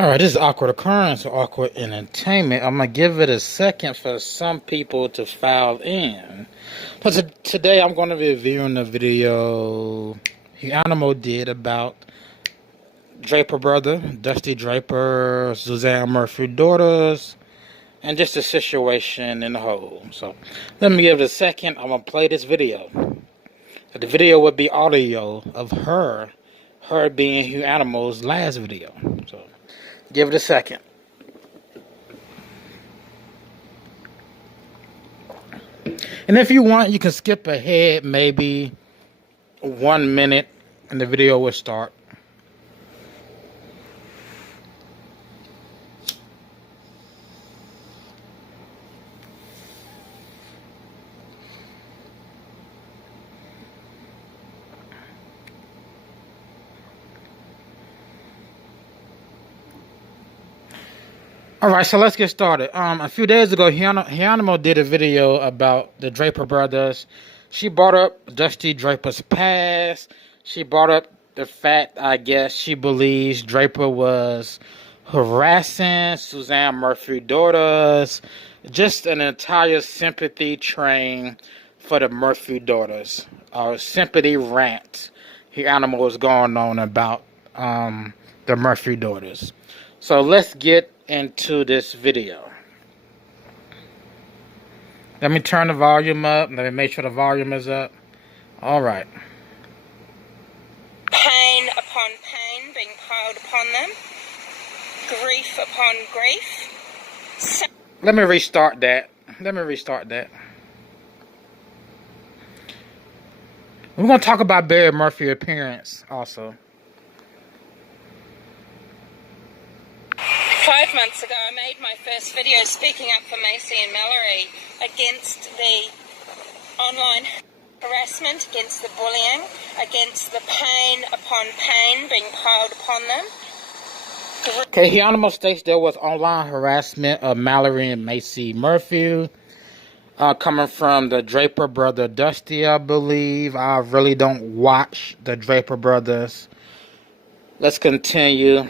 Alright, this is awkward occurrence or awkward entertainment. I'm going to give it a second for some people to file in. But today I'm going to be reviewing the video Humanimal did about Draper brother, Dusty Draper, Suzanne Morphew daughters, and just the situation in the whole. So let me give it a second. I'm going to play this video. The video would be audio of her being Humanimal's last video. So give it a second. And if you want, you can skip ahead maybe 1 minute and the video will start. Alright, so let's get started. A few days ago, Humanimal did a video about the Draper brothers. She brought up Dusty Draper's past. She brought up the fact, I guess, she believes Draper was harassing Suzanne Morphew daughters. Just an entire sympathy train for the Morphew daughters. Sympathy rant Humanimal was going on about the Morphew daughters. So let's get into this video. Let me turn the volume up. Let me make sure the volume is up. All right. Pain upon pain being piled upon them. Grief upon grief. Let me restart that. We're going to talk about Barry Murphy's appearance also. 5 months ago, I made my first video speaking up for Macy and Mallory against the online harassment, against the bullying, against the pain upon pain being piled upon them. Okay, Humanimal states there was online harassment of Mallory and Macy Morphew, coming from the Draper brother Dusty, I believe. I really don't watch the Draper brothers. Let's continue.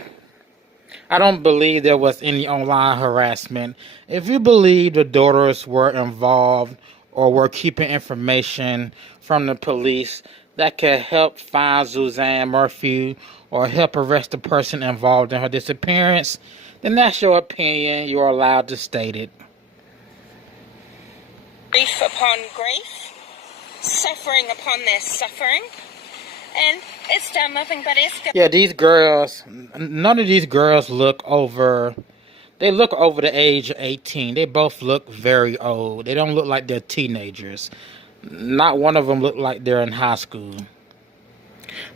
I don't believe there was any online harassment. If you believe the daughters were involved or were keeping information from the police that could help find Suzanne Morphew or help arrest the person involved in her disappearance, then that's your opinion. You're allowed to state it. Grief upon grief, suffering upon their suffering. And it's done nothing but escalate. Yeah, these girls, none of these girls look over, they look over the age of 18. They both look very old. They don't look like they're teenagers. Not one of them look like they're in high school.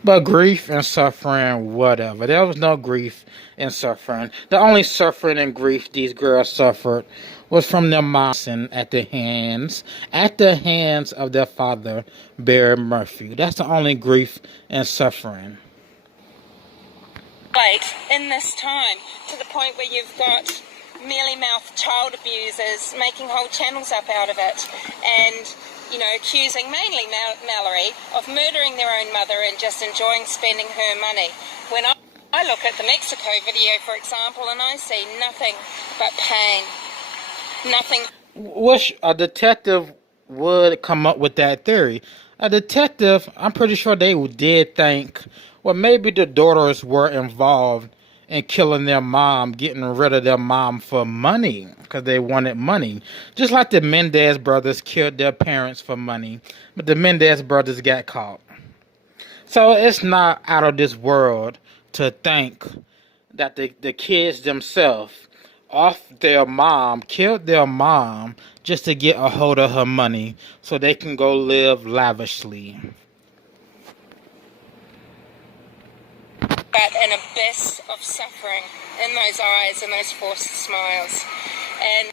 But grief and suffering, whatever. There was no grief and suffering. The only suffering and grief these girls suffered was from their moms at the hands of their father, Barry Murphy. That's the only grief and suffering. In this time, to the point where you've got mealy-mouthed child abusers making whole channels up out of it, and accusing mainly Mallory of murdering their own mother and just enjoying spending her money. When I look at the Mexico video, for example, and I see nothing but pain. Nothing. Wish a detective would come up with that theory. A detective, I'm pretty sure they did think, well, maybe the daughters were involved in killing their mom, getting rid of their mom for money, because they wanted money. Just like the Mendez brothers killed their parents for money, but the Mendez brothers got caught. So it's not out of this world to think that the kids themselves killed their mom just to get a hold of her money so they can go live lavishly. But an abyss of suffering in those eyes and those forced smiles. And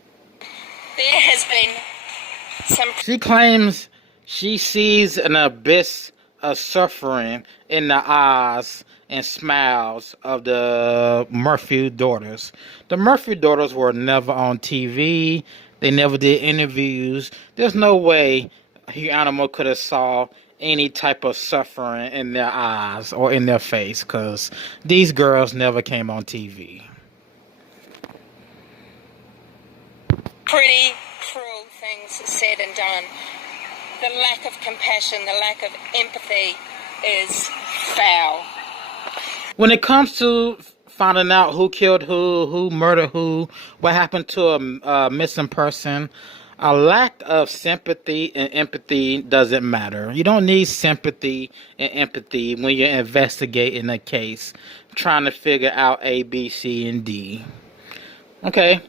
there has been some... She claims she sees an abyss of suffering in the eyes and smiles of the Morphew daughters. The Morphew daughters were never on TV. They never did interviews. There's no way Humanimal could have saw any type of suffering in their eyes or in their face, because these girls never came on TV. pretty cruel things said and done. The lack of compassion, the lack of empathy is foul. When it comes to finding out who killed who murdered who, what happened to a missing person, a lack of sympathy and empathy doesn't matter. You don't need sympathy and empathy when you're investigating a case, trying to figure out A, B, C, and D. Okay?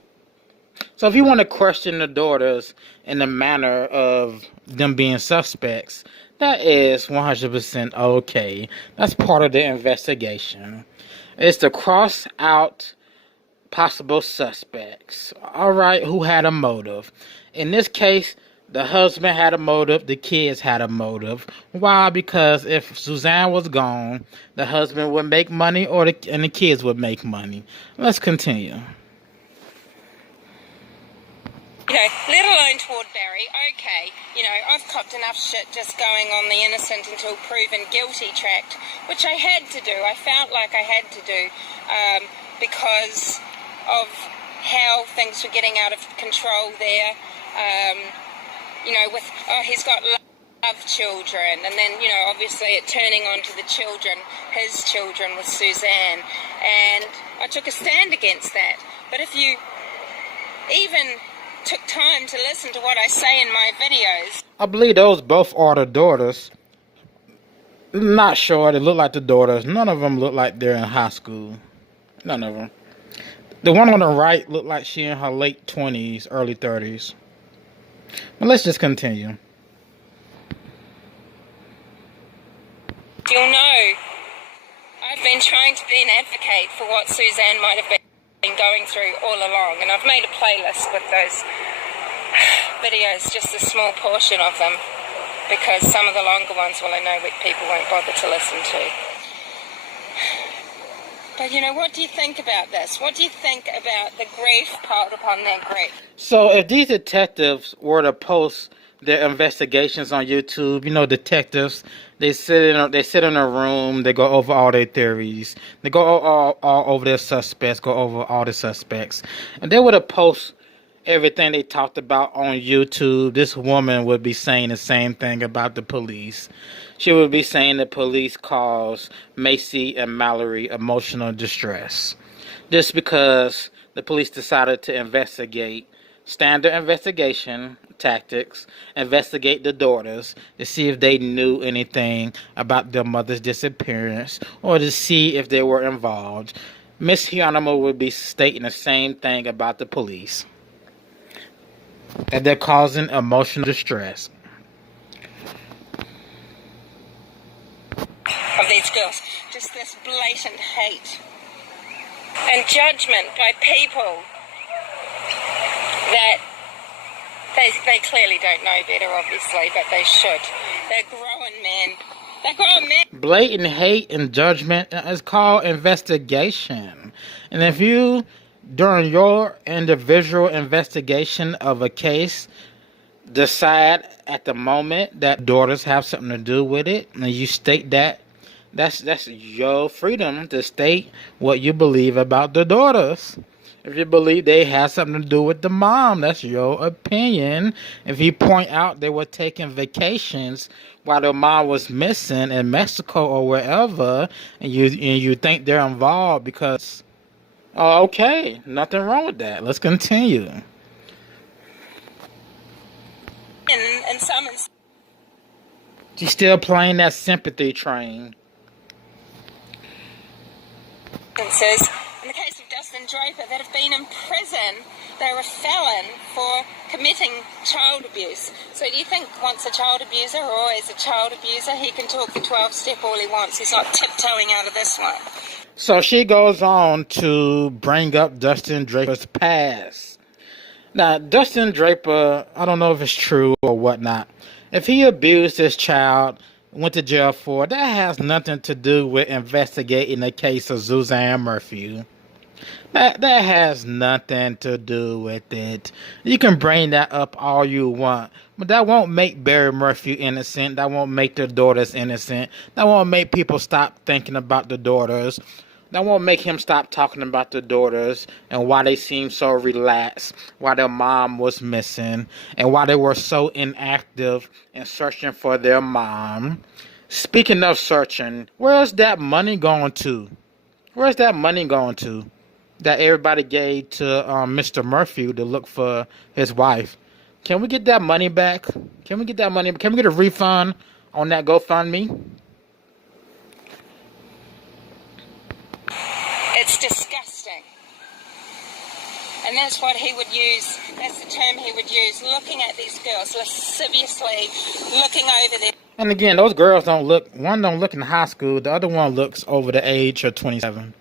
So if you want to question the daughters in the manner of them being suspects, that is 100% okay. That's part of the investigation. It's to cross out possible suspects. Alright, who had a motive? In this case, the husband had a motive, the kids had a motive. Why? Because if Suzanne was gone, the husband would make money and the kids would make money. Let's continue. You know, let alone toward Barry, okay, you know, I've copped enough shit just going on the innocent until proven guilty tract, which I had to do. I felt like I had to do because of how things were getting out of control there. You know, with, he's got love children, and then, you know, obviously it turning on to the children, his children with Suzanne, and I took a stand against that. But if you even took time to listen to what I say in my videos. I believe those both are the daughters. Not sure. They look like the daughters. None of them look like they're in high school. None of them. The one on the right looked like she in her late 20s, early 30s. But let's just continue. You'll know I've been trying to be an advocate for what Suzanne might have been going through all along, and I've made a playlist with those videos, just a small portion of them, because some of the longer ones, well, I know people won't bother to listen to. But you know, what do you think about this? What do you think about the grief piled upon their grief? So if these detectives were to post their investigations on YouTube, you know, detectives, they sit in a room, they go over all their theories, they go all over their suspects, go over all the suspects, and they would have post everything they talked about on YouTube. This woman would be saying the same thing about the police. She would be saying the police caused Macy and Mallory emotional distress just because the police decided to investigate standard investigation tactics, investigate the daughters to see if they knew anything about their mother's disappearance or to see if they were involved. Miss Humanimal would be stating the same thing about the police, that they're causing emotional distress. Of these girls, just this blatant hate and judgment by people that they clearly don't know better, obviously, but they should. They're grown men. They're grown men. Blatant hate and judgment is called investigation. And if you, during your individual investigation of a case, decide at the moment that daughters have something to do with it, and you state that, that's your freedom to state what you believe about the daughters. If you believe they have something to do with the mom, that's your opinion. If you point out they were taking vacations while their mom was missing in Mexico or wherever, and you think they're involved because, okay, nothing wrong with that. Let's continue. And some She's still playing that sympathy train. instances, in the case of Dustin Draper, that have been in prison, they're a felon for committing child abuse. So do you think once a child abuser or always a child abuser, he can talk the 12-step all he wants? He's not tiptoeing out of this one. So she goes on to bring up Dustin Draper's past. Now, Dustin Draper, I don't know if it's true or whatnot. If he abused his child, went to jail for it, that has nothing to do with investigating the case of Suzanne Morphew. That has nothing to do with it. You can bring that up all you want, but that won't make Barry Morphew innocent. That won't make the daughters innocent. That won't make people stop thinking about the daughters. That won't make him stop talking about the daughters and why they seem so relaxed, why their mom was missing, and why they were so inactive in searching for their mom. Speaking of searching, where's that money going to? Where's that money going to that everybody gave to Mr. Morphew to look for his wife? Can we get that money back? Can we get that money? Can we get a refund on that GoFundMe? It's disgusting. And that's what he would use, that's the term he would use, looking at these girls lasciviously, looking over their... And again, those girls don't look, one don't look in high school, the other one looks over the age of 27.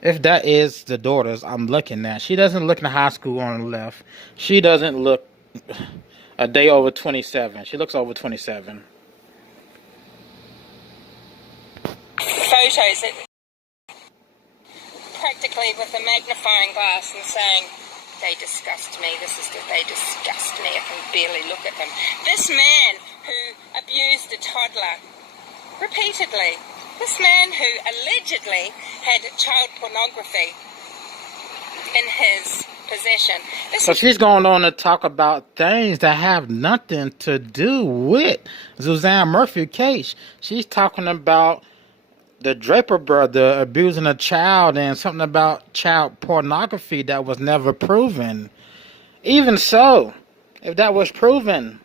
If that is the daughters I'm looking at, she doesn't look in high school on the left. She doesn't look a day over 27. She looks over 27. Photos that practically with a magnifying glass and saying, they disgust me, they disgust me, I can barely look at them. This man who abused a toddler repeatedly, this man who allegedly had child pornography in his possession. So she's going on to talk about things that have nothing to do with Suzanne Morphew case. She's talking about the Draper brother abusing a child and something about child pornography that was never proven. Even so, if that was proven,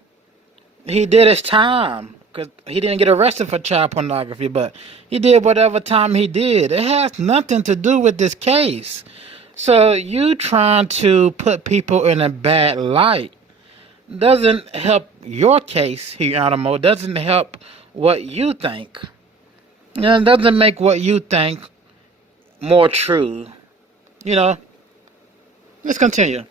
he did his time. Because he didn't get arrested for child pornography, but he did whatever time he did. It has nothing to do with this case. So you trying to put people in a bad light doesn't help your case, Humanimal. Doesn't help what you think. You know, it doesn't make what you think more true. You know, let's continue.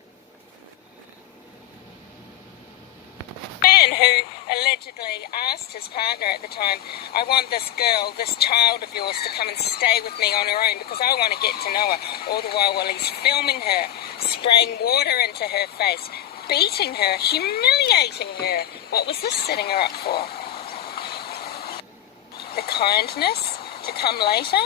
Man who allegedly asked his partner at the time, I want this girl, this child of yours to come and stay with me on her own because I want to get to know her. All the while he's filming her, spraying water into her face, beating her, humiliating her. What was this setting her up for? The kindness to come later?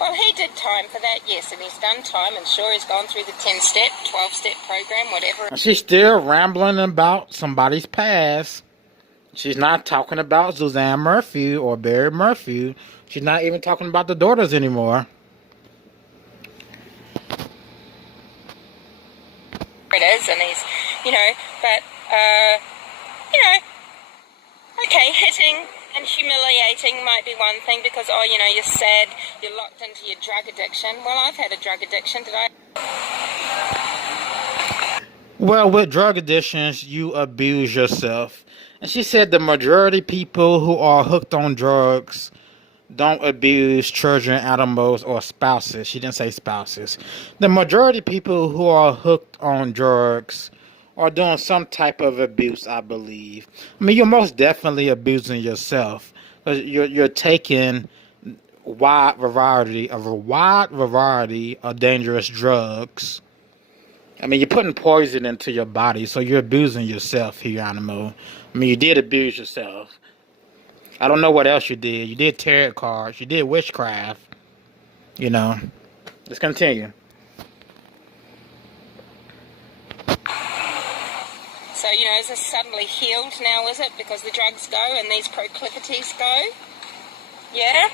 Well, he did time for that, yes, and he's done time, and sure, he's gone through the 10-step, 12-step program, whatever. And she's still rambling about somebody's past. She's not talking about Suzanne Morphew or Barry Morphew. She's not even talking about the daughters anymore. It is, and he's, but, okay, hitting and humiliating might be one thing because, you're sad, you're locked into your drug addiction. Well, I've had a drug addiction, did I? Well, with drug addictions, you abuse yourself. And she said the majority of people who are hooked on drugs don't abuse children, animals, or spouses. She didn't say spouses. The majority of people who are hooked on drugs are doing some type of abuse, I believe. I mean, you're most definitely abusing yourself. You're taking a wide variety of dangerous drugs. I mean, you're putting poison into your body, so you're abusing yourself, Humanimal. I mean, you did abuse yourself. I don't know what else you did. You did tarot cards. You did witchcraft. Let's continue. So, is this suddenly healed now, is it? Because the drugs go and these proclivities go? Yeah?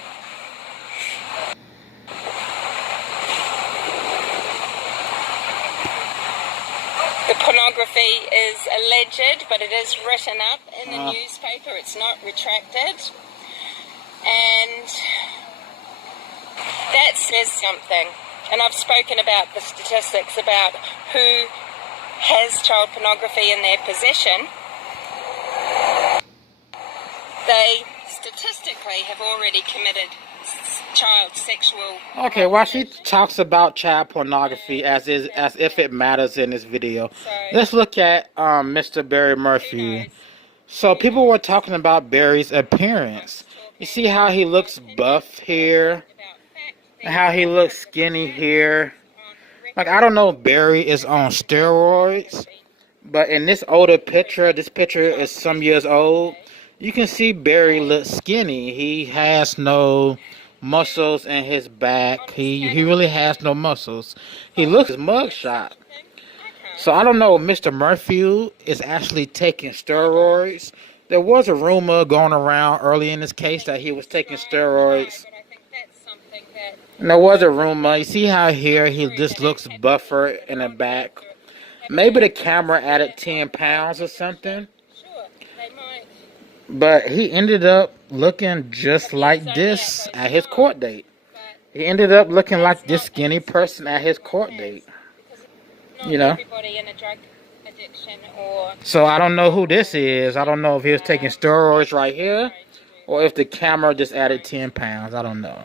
The pornography is alleged, but it is written up in the newspaper. It's not retracted. And that says something. And I've spoken about the statistics about who has child pornography in their possession. They statistically have already committed child sexual... Okay, while she talks about child pornography as if it matters in this video, let's look at Mr. Barry Morphew. So people were talking about Barry's appearance. You see how he looks buff here? And how he looks skinny here? Like, I don't know if Barry is on steroids, but in this older picture, this picture is some years old, you can see Barry looks skinny. He has no muscles in his back. He really has no muscles. He looks his mugshot. So I don't know if Mr. Morphew is actually taking steroids. There was a rumor going around early in this case that he was taking steroids. And there was a rumor. You see how here he just looks buffer in the back. Maybe the camera added 10 pounds or something. But he ended up looking just like this at his court date. He ended up looking like this skinny person at his court date. You know. So I don't know who this is. I don't know if he was taking steroids right here, or if the camera just added 10 pounds. I don't know.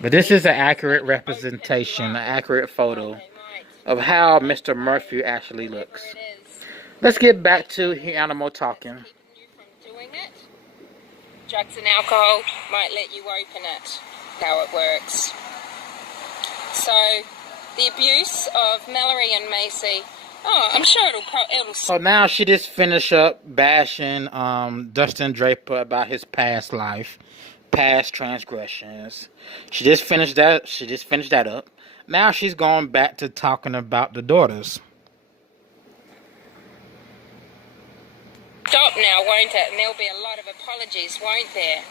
But this is an accurate representation, an accurate photo of how Mr. Morphew actually looks. Let's get back to Humanimal talking. Drugs and alcohol might let you open it. How it works. So the abuse of Mallory and Macy. Oh, I'm sure it'll. So now she just finished up bashing Dustin Draper about his past life, past transgressions. She just finished that up. Now she's going back to talking about the daughters. Stop now, won't it? And there'll be a lot of apologies, won't there?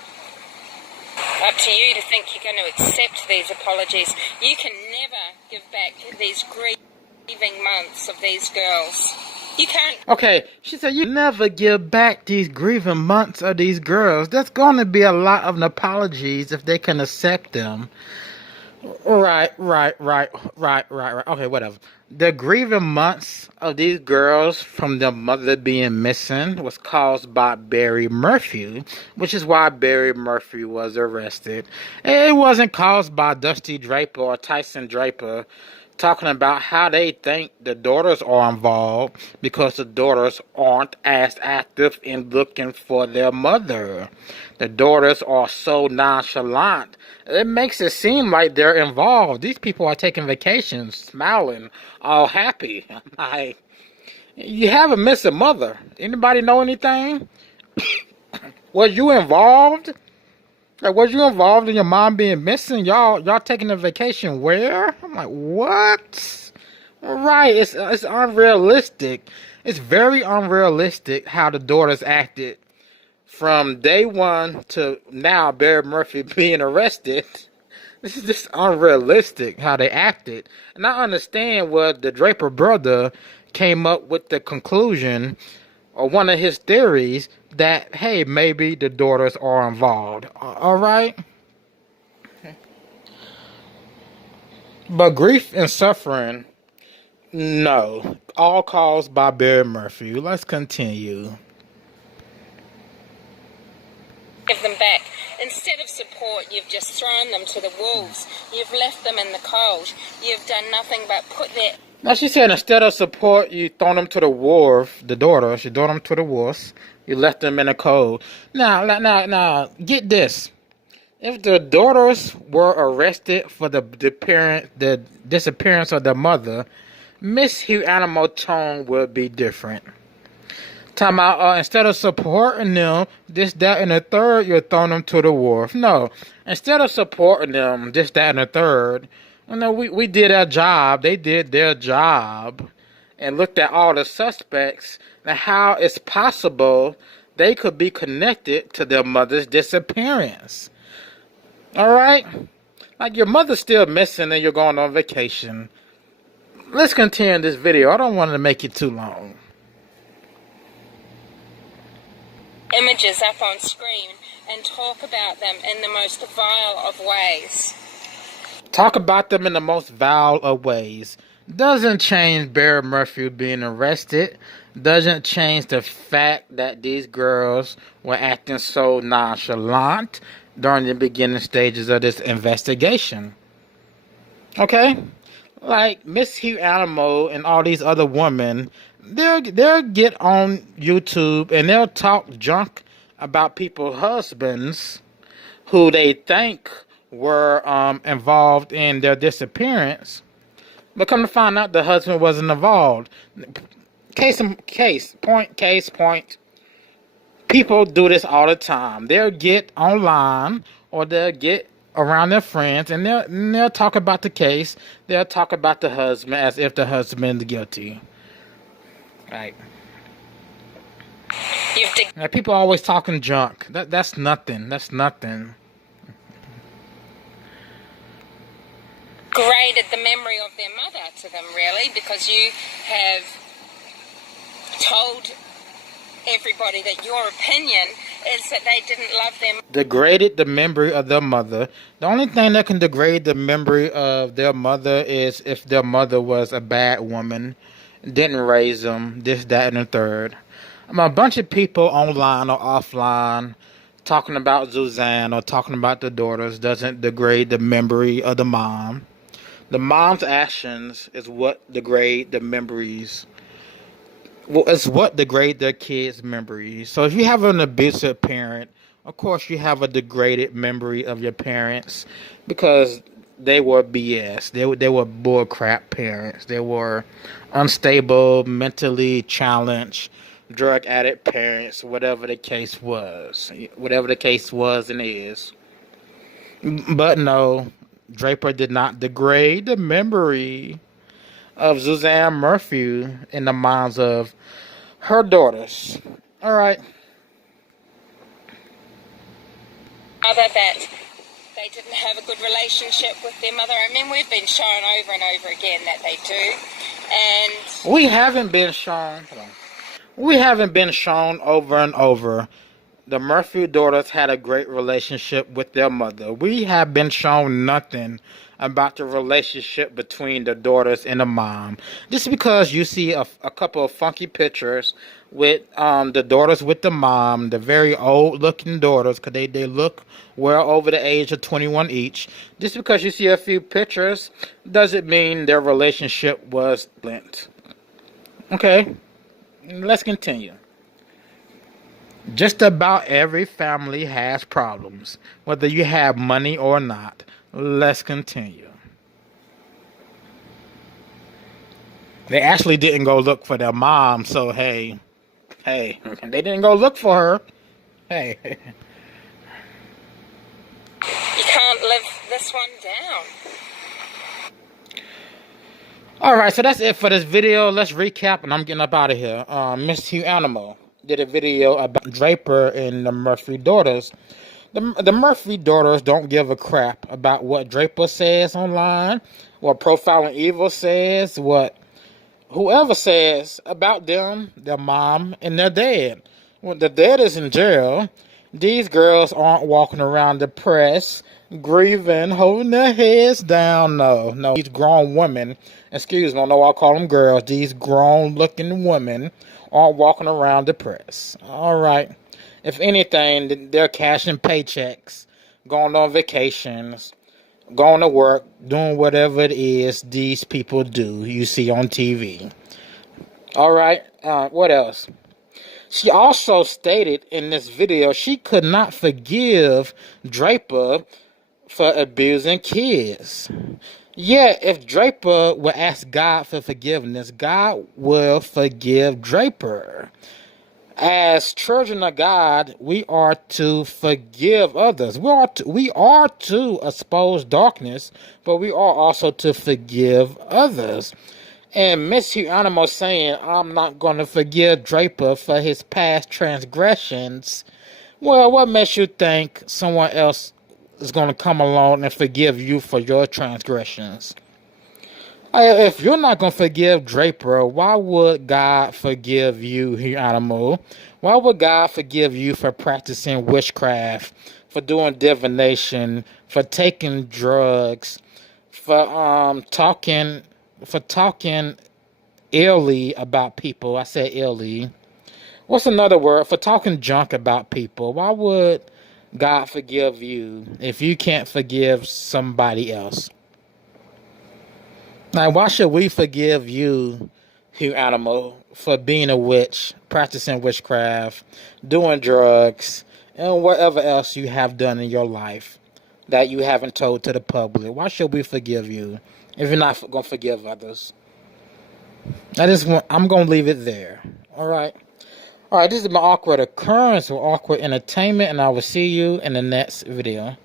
Up to you to think you're going to accept these apologies. You can never give back these grieving months of these girls. You can't. Okay, she said you never give back these grieving months of these girls. There's going to be a lot of apologies if they can accept them. Right. Okay, whatever. The grieving months of these girls from their mother being missing was caused by Barry Morphew, which is why Barry Morphew was arrested. It wasn't caused by Dusty Draper or Tyson Draper talking about how they think the daughters are involved because the daughters aren't as active in looking for their mother. The daughters are so nonchalant. It makes it seem like they're involved. These people are taking vacations, smiling, all happy. Like, you haven't missed a mother. Anybody know anything? Was you involved? Like, was you involved in your mom being missing? Y'all taking a vacation where? I'm like, what? Right, it's unrealistic. It's very unrealistic how the daughters acted from day one to now Barry Morphew being arrested. This is just unrealistic how they acted. And I understand what the Draper brother came up with the conclusion, or one of his theories, that, hey, maybe the daughters are involved. All right? But grief and suffering, no. All caused by Barry Morphew. Let's continue. Give them back. Instead of support, you've just thrown them to the wolves. You've left them in the cold. You've done nothing but put their... Now she said instead of support, you thrown them to the wolf, the daughters. You thrown them to the wolves. You left them in the cold. Now, get this. If the daughters were arrested for the disappearance of their mother, Miss Humanimal tone would be different. Talking about instead of supporting them, this, that, and the third, you're throwing them to the wolf. No, instead of supporting them, this, that, and the third, you know, we did our job. They did their job, and looked at all the suspects and how it's possible they could be connected to their mother's disappearance. All right, like your mother's still missing and you're going on vacation. Let's continue this video. I don't want to make it too long. Images up on screen and talk about them in the most vile of ways. Talk about them in the most vile of ways. Doesn't change Barry Morphew being arrested. Doesn't change the fact that these girls were acting so nonchalant during the beginning stages of this investigation. Okay? Like Miss Humanimal and all these other women, they'll get on YouTube and they'll talk junk about people's husbands who they think were involved in their disappearance, but come to find out the husband wasn't involved. Case point. People do this all the time. They'll get online or they'll get around their friends and they'll talk about the case. They'll talk about the husband as if the husband is guilty. Right. Now, people always talking junk. That's nothing. That's nothing. Degraded the memory of their mother to them, really, because you have told everybody that your opinion is that they didn't love them. Degraded the memory of their mother. The only thing that can degrade the memory of their mother is if their mother was a bad woman, didn't raise them, this, that, and the third. A bunch of people online or offline talking about Suzanne or talking about the daughters doesn't degrade the memory of the mom. The mom's actions is what degrade the memories. Well, it's what degrade their kids' memories. So if you have an abusive parent, of course you have a degraded memory of your parents because they were BS. They were bullcrap parents. They were unstable, mentally challenged, drug addict parents, whatever the case was. Whatever the case was and is. But no, Draper did not degrade the memory of Suzanne Morphew in the minds of her daughters. All right. Other that they didn't have a good relationship with their mother. I mean, we've been shown over and over again that they do. And we haven't been shown. We haven't been shown over and over. The Morphew daughters had a great relationship with their mother. We have been shown nothing about the relationship between the daughters and the mom. Just because you see a couple of funky pictures with the daughters with the mom, the very old looking daughters, because they look well over the age of 21 each. Just because you see a few pictures doesn't mean their relationship was blent. Okay, let's continue. Just about every family has problems, whether you have money or not. Let's continue. They actually didn't go look for their mom, so hey, they didn't go look for her. Hey. You can't live this one down. Alright, so that's it for this video. Let's recap and I'm getting up out of here. Miss Humanimal did a video about Draper and the Morphew daughters. The Morphew daughters don't give a crap about what Draper says online, what Profiling Evil says, what whoever says about them, their mom, and their dad. When the dad is in jail, these girls aren't walking around depressed, grieving, holding their heads down. No. These grown women, excuse me, I know I call them girls, these grown-looking women aren't walking around depressed. All right. If anything, they're cashing paychecks, going on vacations, going to work, doing whatever it is these people do you see on TV. All right. What else? She also stated in this video she could not forgive Draper for abusing kids. Yeah, if Draper would ask God for forgiveness, God will forgive Draper. As children of God, we are to forgive others. We are to expose darkness, but we are also to forgive others. And Miss Humanimal saying, I'm not going to forgive Draper for his past transgressions. Well, what makes you think someone else is going to come along and forgive you for your transgressions? If you're not going to forgive Draper, why would God forgive you, Humanimal? Why would God forgive you for practicing witchcraft, for doing divination, for taking drugs, for talking illy about people? I said illy. What's another word? For talking junk about people. Why would God forgive you if you can't forgive somebody else? Now, why should we forgive you, Humanimal, for being a witch, practicing witchcraft, doing drugs, and whatever else you have done in your life that you haven't told to the public? Why should we forgive you if you're not going to forgive others? I'm going to leave it there. All right. Alright, this is my awkward occurrence or awkward entertainment, and I will see you in the next video.